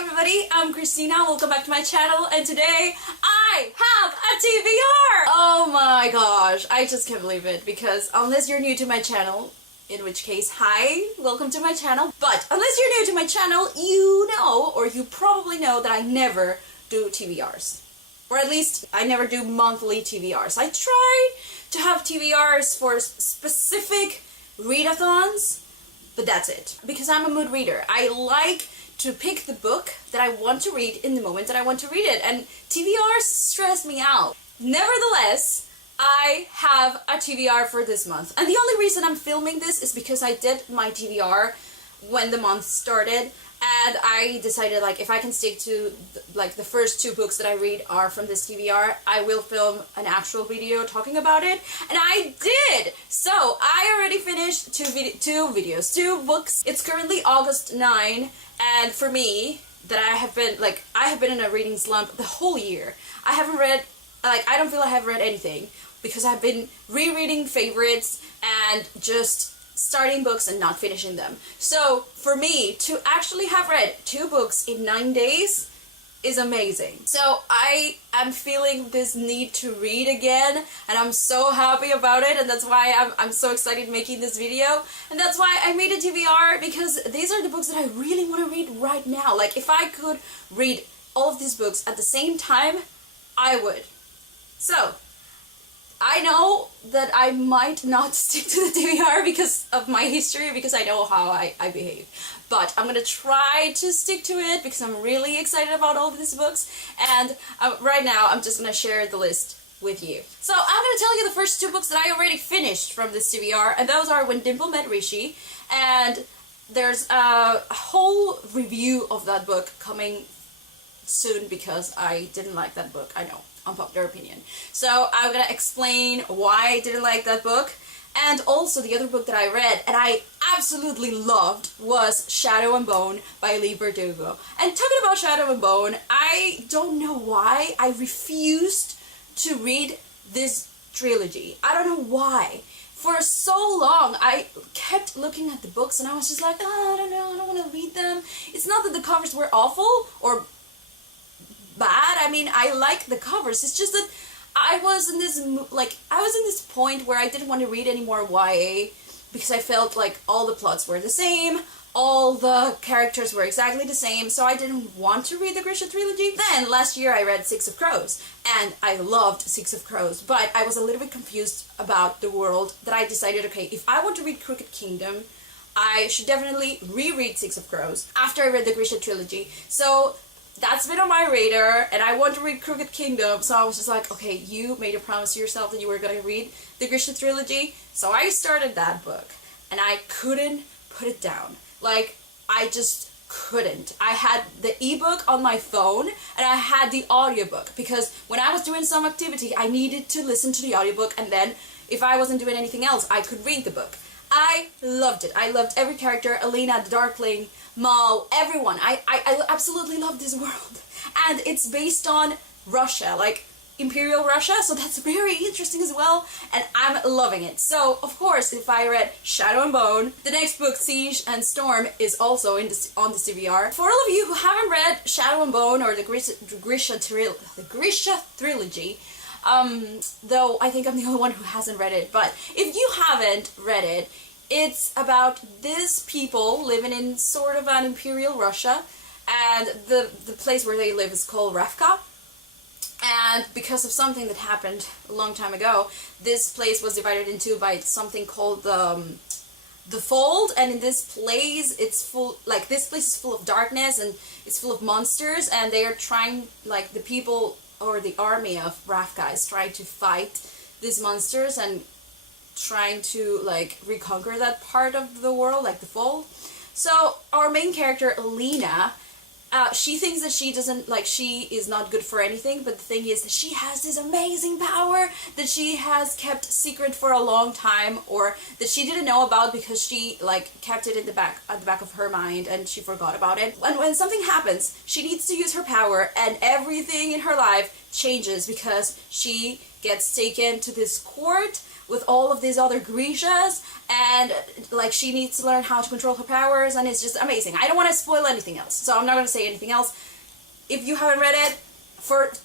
everybody, I'm Christina, welcome back to my channel, and today I have a TBR! Oh my gosh, I just can't believe it, because unless you're new to my channel, in which case, hi, welcome to my channel, but unless you're new to my channel, you know, or you probably know that I never do TBRs. Or at least, I never do monthly TBRs. I try to have TBRs for specific readathons, but that's it. Because I'm a mood reader. I like to pick the book that I want to read in the moment that I want to read it, and TBRs stress me out. Nevertheless, I have a TBR for this month, and the only reason I'm filming this is because I did my TBR when the month started, and I decided, like, if I can stick to the first two books that I read are from this TBR, I will film an actual video talking about it, and I did! So, I already finished two books. It's currently August 9, and for me, I have been in a reading slump the whole year. I haven't read, I don't feel I have read anything, because I've been rereading favorites and just starting books and not finishing them. So for me to actually have read two books in 9 days is amazing. So I am feeling this need to read again, and I'm so happy about it, and that's why I'm so excited making this video, and that's why I made a TBR, because these are the books that I really want to read right now. Like, if I could read all of these books at the same time, I would. So I know that I might not stick to the TBR because of my history, because I know how I behave. But I'm gonna try to stick to it because I'm really excited about all of these books. And right now, I'm just gonna share the list with you. So I'm gonna tell you the first two books that I already finished from this TBR, and those are When Dimple Met Rishi, and there's a whole review of that book coming soon because I didn't like that book, I know. Unpopular opinion. So I'm gonna explain why I didn't like that book, and also the other book that I read and I absolutely loved was Shadow and Bone by Leigh Bardugo. And talking about Shadow and Bone, I don't know why I refused to read this trilogy. I don't know why. For so long, I kept looking at the books and I was just like, oh, I don't know, I don't want to read them. It's not that the covers were awful or bad. I mean, I like the covers. It's just that I was in this point where I didn't want to read any more YA because I felt like all the plots were the same, all the characters were exactly the same, so I didn't want to read the Grisha trilogy. Then last year I read Six of Crows, and I loved Six of Crows, but I was a little bit confused about the world that I decided, okay, if I want to read Crooked Kingdom, I should definitely reread Six of Crows after I read the Grisha trilogy. So that's been on my radar, and I want to read Crooked Kingdom, so I was just like, okay, you made a promise to yourself that you were going to read the Grisha trilogy, so I started that book, and I couldn't put it down. Like, I just couldn't. I had the ebook on my phone, and I had the audiobook, because when I was doing some activity, I needed to listen to the audiobook, and then, if I wasn't doing anything else, I could read the book. I loved it. I loved every character, Elena, the Darkling, Mal, everyone. I absolutely love this world. And it's based on Russia, like Imperial Russia, so that's very interesting as well, and I'm loving it. So, of course, if I read Shadow and Bone, the next book, Siege and Storm, is also on the TBR. For all of you who haven't read Shadow and Bone or the Grisha trilogy, though I think I'm the only one who hasn't read it, but if you haven't read it, it's about these people living in sort of an Imperial Russia, and the place where they live is called Ravka, and because of something that happened a long time ago, this place was divided in two by something called the Fold, and in this place, this place is full of darkness, and it's full of monsters, and they are trying, like, the people or the army of Ravka is trying to fight these monsters and trying to, like, reconquer that part of the world, like the Fold. So our main character, Elena, she thinks that she is not good for anything, but the thing is that she has this amazing power that she has kept secret for a long time, or that she didn't know about because she, like, kept it at the back of her mind and she forgot about it. And when something happens, she needs to use her power, and everything in her life changes because she gets taken to this court with all of these other Grishas, and like she needs to learn how to control her powers, and it's just amazing. I don't want to spoil anything else, so I'm not going to say anything else. If you haven't read it,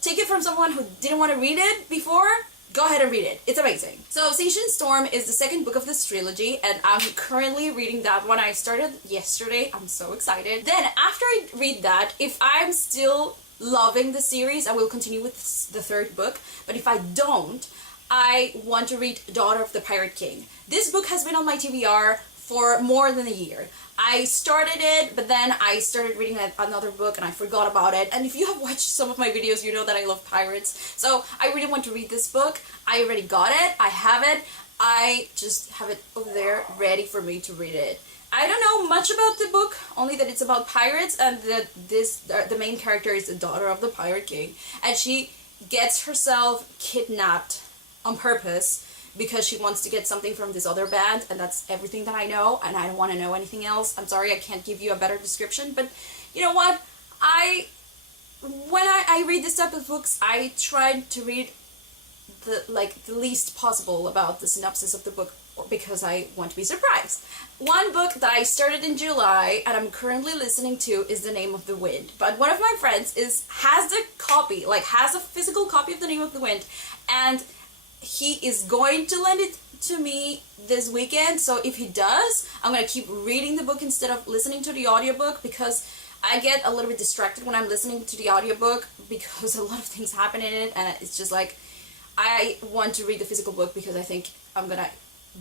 take it from someone who didn't want to read it before, go ahead and read it. It's amazing. So Station Storm is the second book of this trilogy, and I'm currently reading that one. I started yesterday. I'm so excited. Then after I read that, if I'm still loving the series, I will continue with the third book. But if I don't, I want to read Daughter of the Pirate King. This book has been on my TBR for more than a year. I started it, but then I started reading another book and I forgot about it. And if you have watched some of my videos, you know that I love pirates. So I really want to read this book. I already got it. I have it. I just have it over there ready for me to read it. I don't know much about the book, only that it's about pirates, and that the main character is the daughter of the Pirate King, and she gets herself kidnapped on purpose because she wants to get something from this other band, and that's everything that I know, and I don't want to know anything else. I'm sorry, I can't give you a better description, but you know what? When I read this type of books, I try to read the least possible about the synopsis of the book, because I want to be surprised. One book that I started in July and I'm currently listening to is The Name of the Wind. But one of my friends has a physical copy of The Name of the Wind, and he is going to lend it to me this weekend. So if he does, I'm going to keep reading the book instead of listening to the audiobook, because I get a little bit distracted when I'm listening to the audiobook because a lot of things happen in it, and it's just like I want to read the physical book because I think I'm going to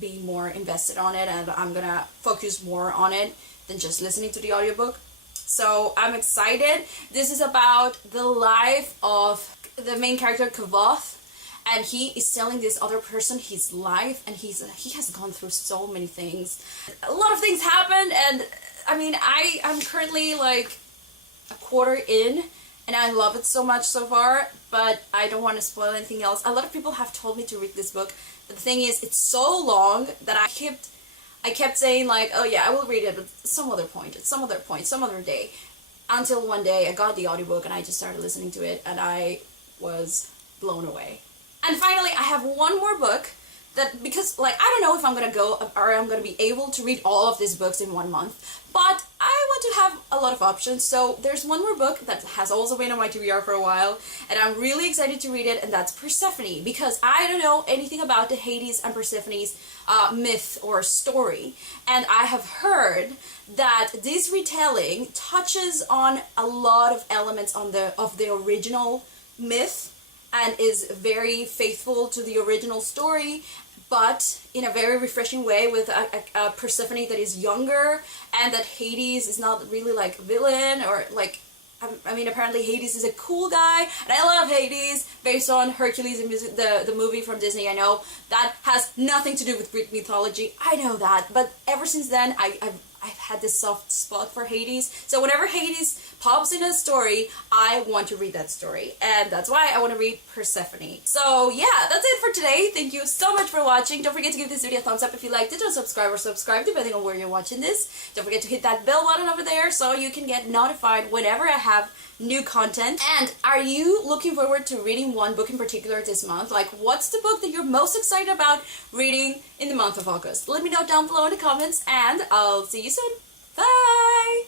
be more invested on it and I'm going to focus more on it than just listening to the audiobook. So I'm excited. This is about the life of the main character, Kavoth, and he is telling this other person his life, and he has gone through so many things. A lot of things happened, and I mean, I'm currently like a quarter in, and I love it so much so far, but I don't want to spoil anything else. A lot of people have told me to read this book, but the thing is, it's so long that I kept saying like, oh yeah, I will read it, but some other point, some other day. Until one day I got the audiobook and I just started listening to it, and I was blown away. And finally, I have one more book that, because like, I don't know if I'm gonna go or I'm gonna be able to read all of these books in 1 month, but I want to have a lot of options. So there's one more book that has also been on my TBR for a while, and I'm really excited to read it, and that's Persephone, because I don't know anything about the Hades and Persephone's myth or story, and I have heard that this retelling touches on a lot of elements of the original myth and is very faithful to the original story, but in a very refreshing way, with a Persephone that is younger, and that Hades is not really like a villain, or like, I mean, apparently Hades is a cool guy, and I love Hades, based on Hercules and the movie from Disney. I know that has nothing to do with Greek mythology, I know that, but ever since then, I've had this soft spot for Hades. So whenever Hades pops in a story, I want to read that story, and that's why I want to read Persephone. So yeah, that's it for today. Thank you so much for watching. Don't forget to give this video a thumbs up if you liked it, or subscribe depending on where you're watching this. Don't forget to hit that bell button over there so you can get notified whenever I have new content. And are you looking forward to reading one book in particular this month? Like, what's the book that you're most excited about reading in the month of August? Let me know down below in the comments, and I'll see you soon. Bye!